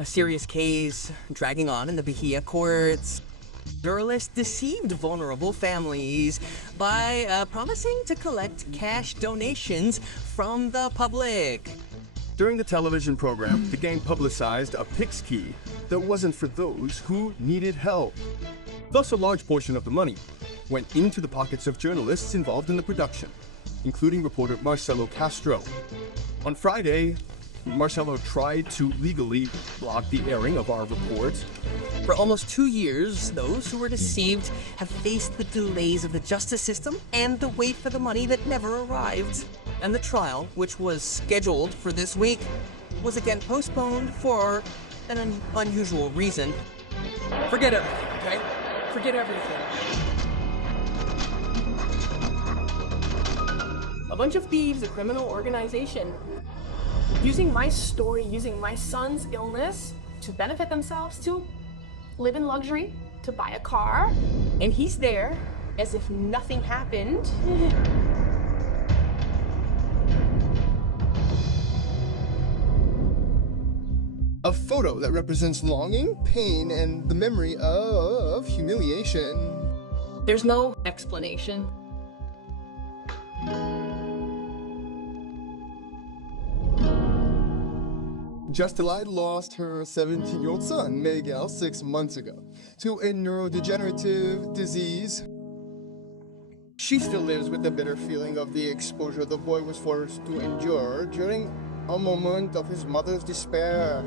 A serious case dragging on in the Bahia courts. Journalists deceived vulnerable families by promising to collect cash donations from the public. During the television program, the gang publicized a PIX key that wasn't for those who needed help. Thus, a large portion of the money went into the pockets of journalists involved in the production, including reporter Marcelo Castro. On Friday, Marcelo tried to legally block the airing of our report. For almost 2 years, those who were deceived have faced the delays of the justice system and the wait for the money that never arrived. And the trial, which was scheduled for this week, was again postponed for an unusual reason. Forget everything, okay? Forget everything. A bunch of thieves, a criminal organization, using my story, using my son's illness to benefit themselves, to live in luxury, to buy a car. And he's there as if nothing happened. A photo that represents longing, pain, and the memory of humiliation. There's no explanation. Justelide lost her 17-year-old son, Miguel, 6 months ago, to a neurodegenerative disease. She still lives with the bitter feeling of the exposure the boy was forced to endure during a moment of his mother's despair.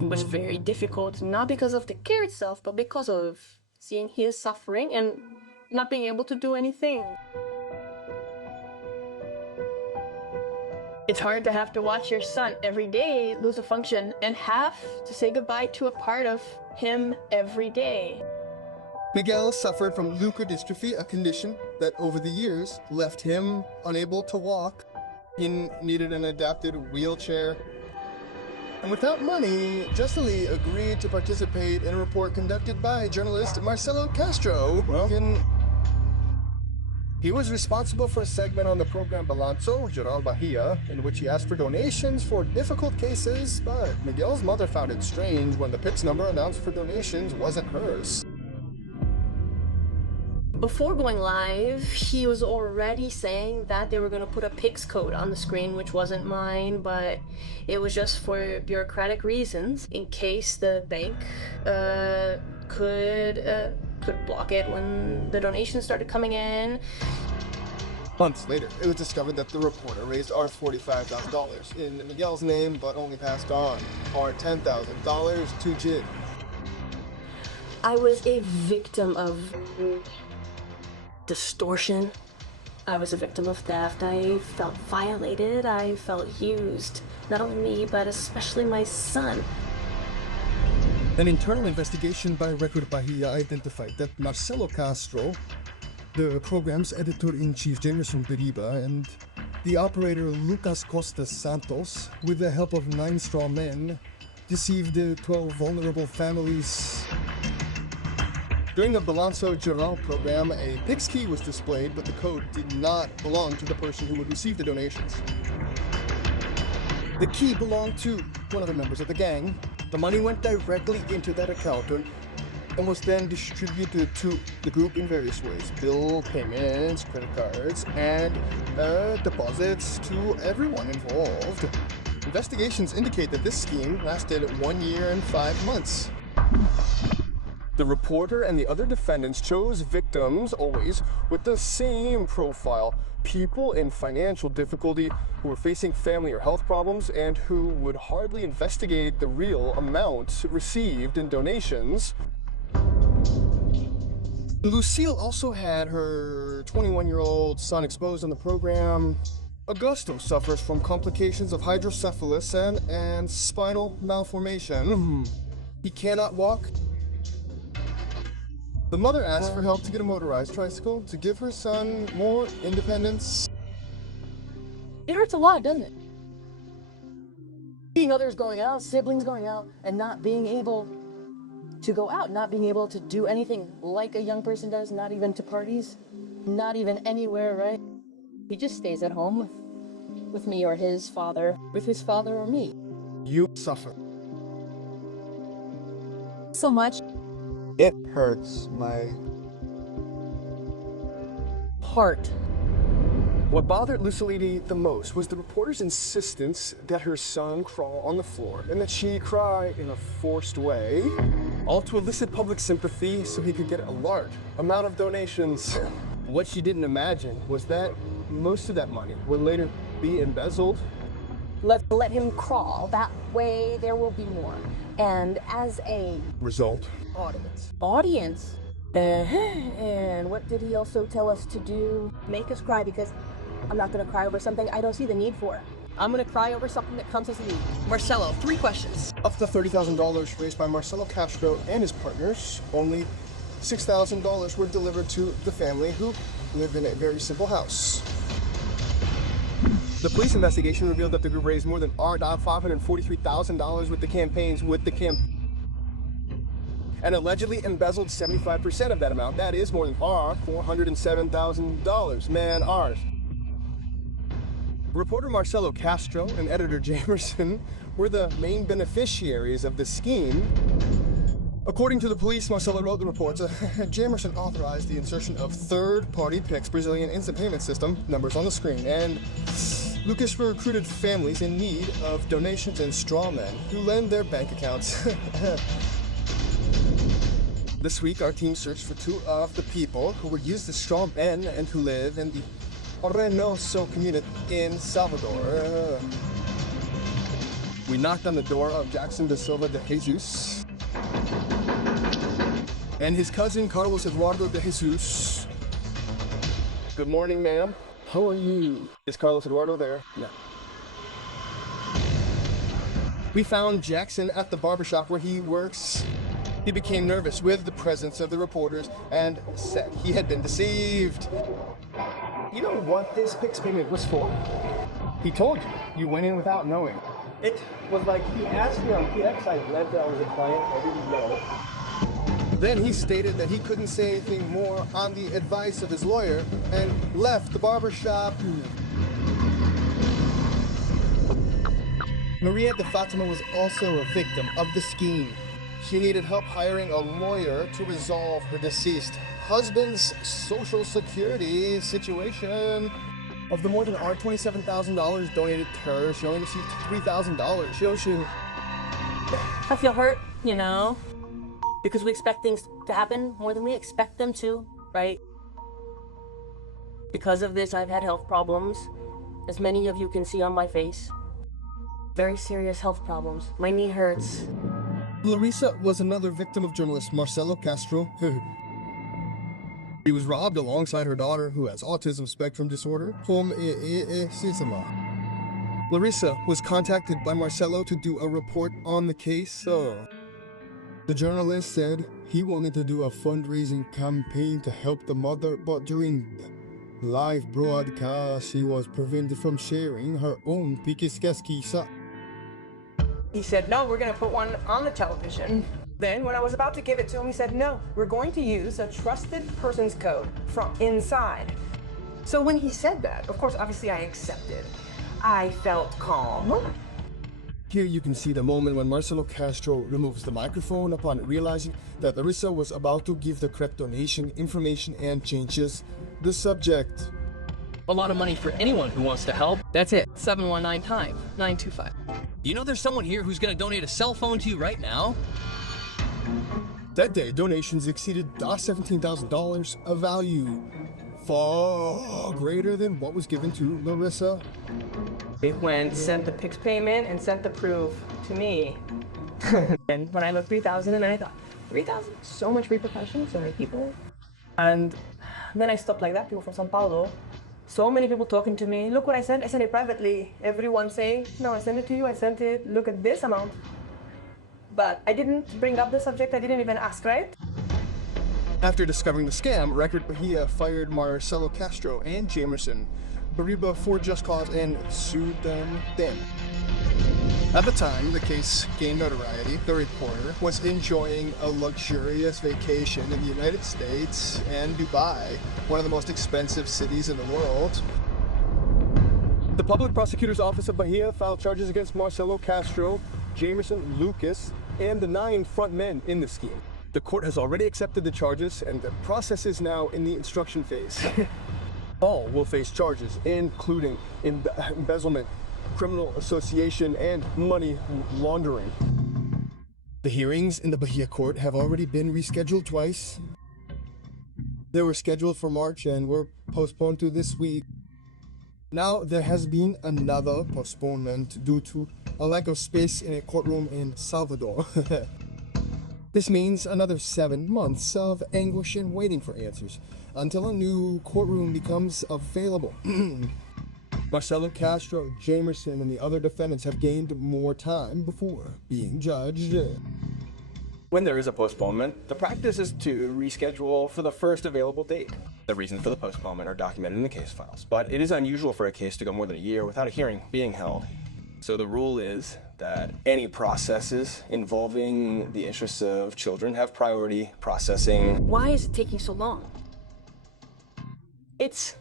It was very difficult, not because of the care itself, but because of seeing his suffering and not being able to do anything. It's hard to have to watch your son every day lose a function and have to say goodbye to a part of him every day. Miguel suffered from leukodystrophy, a condition that over the years left him unable to walk. He needed an adapted wheelchair. And without money, Justelide agreed to participate in a report conducted by journalist Marcelo Castro. He was responsible for a segment on the program Balanço, Geral Bahia, in which he asked for donations for difficult cases, but Miguel's mother found it strange when the PIX number announced for donations wasn't hers. Before going live, he was already saying that they were going to put a PIX code on the screen, which wasn't mine, but it was just for bureaucratic reasons, in case the bank could block it when the donations started coming in. Months later, it was discovered that the reporter raised our $45,000 in Miguel's name, but only passed on our $10,000 to Jid. I was a victim of distortion. I was a victim of theft. I felt violated. I felt used. Not only me, but especially my son. An internal investigation by Record Bahia identified that Marcelo Castro, the program's editor-in-chief Jamerson Beriba, and the operator Lucas Costa Santos, with the help of 9 straw men, deceived the 12 vulnerable families. During the Balanço Geral program, a PIX key was displayed, but the code did not belong to the person who would receive the donations. The key belonged to one of the members of the gang. The money went directly into that account and was then distributed to the group in various ways. Bill payments, credit cards, and deposits to everyone involved. Investigations indicate that this scheme lasted 1 year and 5 months. The reporter and the other defendants chose victims, always, with the same profile. People in financial difficulty who were facing family or health problems and who would hardly investigate the real amounts received in donations. Lucille also had her 21-year-old son exposed on the program. Augusto suffers from complications of hydrocephalus and spinal malformation. He cannot walk. The mother asked for help to get a motorized tricycle to give her son more independence. It hurts a lot, doesn't it? Seeing others going out, siblings going out, and not being able to go out, not being able to do anything like a young person does, not even to parties, not even anywhere, right? He just stays at home with me or his father, with his father or me. You suffer. so much. It hurts my Heart. What bothered Luciliti the most was the reporter's insistence that her son crawl on the floor and that she cry in a forced way, all to elicit public sympathy so he could get a large amount of donations. What she didn't imagine was that most of that money would later be embezzled. Let's let him crawl. That way there will be more. And as a Result. audience, and what did he also tell us to do? Make us cry, because I'm not gonna cry over something I don't see the need for. I'm gonna cry over something that comes as a need. Marcelo, 3 questions. Of the $30,000 raised by Marcelo Castro and his partners, only $6,000 were delivered to the family who lived in a very simple house. The police investigation revealed that the group raised more than $543,000 with the campaigns and allegedly embezzled 75% of that amount. That is more than $407,000. Man, ours. Reporter Marcelo Castro and editor Jamerson were the main beneficiaries of the scheme. According to the police, Marcelo wrote the reports. Jamerson authorized the insertion of third-party PIX Brazilian instant payment system, numbers on the screen, and Lucas recruited families in need of donations and straw men who lend their bank accounts. This week, our team searched for 2 of the people who were used as straw men and who live in the Reynoso community in Salvador. We knocked on the door of Jackson da Silva de Jesus and his cousin Carlos Eduardo de Jesus. Good morning, ma'am. How are you? Is Carlos Eduardo there? No. We found Jackson at the barbershop where he works. He became nervous with the presence of the reporters and said he had been deceived. You know what this PIX payment was for? He told you. You went in without knowing. It was like he asked me on PX, I read that I was a client, I didn't know. Then he stated that he couldn't say anything more on the advice of his lawyer and left the barbershop. Maria de Fatima was also a victim of the scheme. She needed help hiring a lawyer to resolve her deceased husband's social security situation. Of the more than $27,000 donated to her, she only received $3,000. Shoshu. I feel hurt, you know, because we expect things to happen more than we expect them to, right? Because of this, I've had health problems, as many of you can see on my face. Very serious health problems. My knee hurts. Larissa was another victim of journalist Marcelo Castro. He was robbed alongside her daughter, who has autism spectrum disorder. Larissa was contacted by Marcelo to do a report on the case. The journalist said he wanted to do a fundraising campaign to help the mother, but during the live broadcast, she was prevented from sharing her own pikiskeskisa. He said, no, we're gonna put one on the television. Then when I was about to give it to him, he said, no, we're going to use a trusted person's code from inside. So when he said that, of course, obviously I accepted. I felt calm. Here you can see the moment when Marcelo Castro removes the microphone upon realizing that Larissa was about to give the correct donation information and changes the subject. A lot of money for anyone who wants to help. That's it. 719-925. You know there's someone here who's gonna donate a cell phone to you right now? That day, donations exceeded $17,000, a value far greater than what was given to Larissa. It went, sent the PIX payment and sent the proof to me. And when I looked 3,000 and I thought, 3,000? So much repercussions, so many people. And then I stopped like that, people from Sao Paulo. So many people talking to me, look what I sent it privately. Everyone saying, no, I sent it to you, I sent it, look at this amount. But I didn't bring up the subject, I didn't even ask, right? After discovering the scam, Record Bahia fired Marcelo Castro and Jamerson Bariba for just cause and sued them then. At the time the case gained notoriety, the reporter was enjoying a luxurious vacation in the United States and Dubai, one of the most expensive cities in the world. The Public Prosecutor's Office of Bahia filed charges against Marcelo Castro Jamerson, Lucas, and the 9 front men in the scheme. The court has already accepted the charges, and the process is now in the instruction phase. All will face charges, including embezzlement, criminal association, and money laundering. The hearings in the Bahia court have already been rescheduled twice. They were scheduled for March and were postponed to this week. Now there has been another postponement due to a lack of space in a courtroom in Salvador. This means another 7 months of anguish and waiting for answers until a new courtroom becomes available. Marcelo Castro, Jamerson, and the other defendants have gained more time before being judged. When there is a postponement, the practice is to reschedule for the first available date. The reasons for the postponement are documented in the case files, but it is unusual for a case to go more than a year without a hearing being held. So the rule is that any processes involving the interests of children have priority processing. Why is it taking so long? It's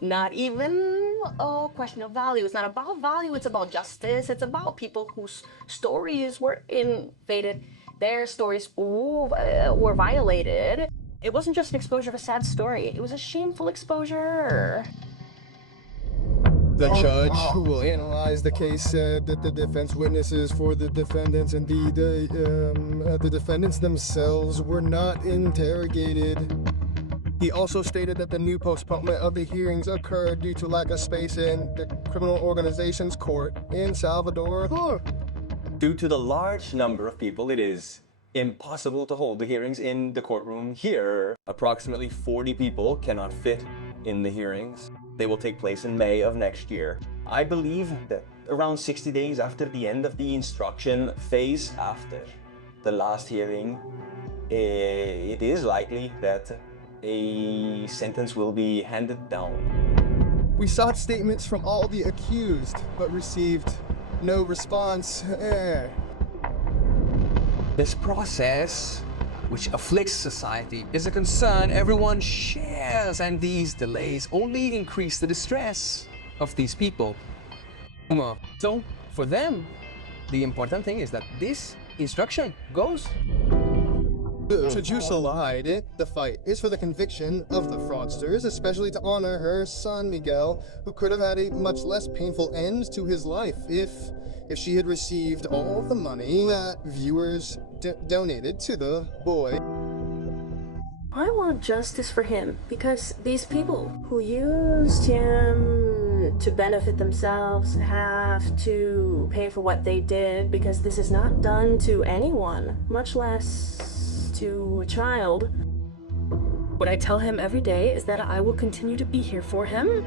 not even a question of value. It's not about value, it's about justice. It's about people whose stories were invaded. Their stories were violated. It wasn't just an exposure of a sad story. It was a shameful exposure. The judge who will analyze the case said that the defense witnesses for the defendants and the defendants themselves were not interrogated. He also stated that the new postponement of the hearings occurred due to lack of space in the criminal organization's court in Salvador. Due to the large number of people, it is impossible to hold the hearings in the courtroom here. Approximately 40 people cannot fit in the hearings. They will take place in May of next year. I believe that around 60 days after the end of the instruction phase, after the last hearing, it is likely that a sentence will be handed down. We sought statements from all the accused, but received no response. This process, which afflicts society, is a concern everyone shares, and these delays only increase the distress of these people. So, for them, the important thing is that this instruction goes. Trajusa lied. The fight is for the conviction of the fraudsters, especially to honor her son Miguel, who could have had a much less painful end to his life if she had received all the money that viewers donated to the boy. I want justice for him because these people who used him to benefit themselves have to pay for what they did, because this is not done to anyone, much less to a child. What I tell him every day is that I will continue to be here for him.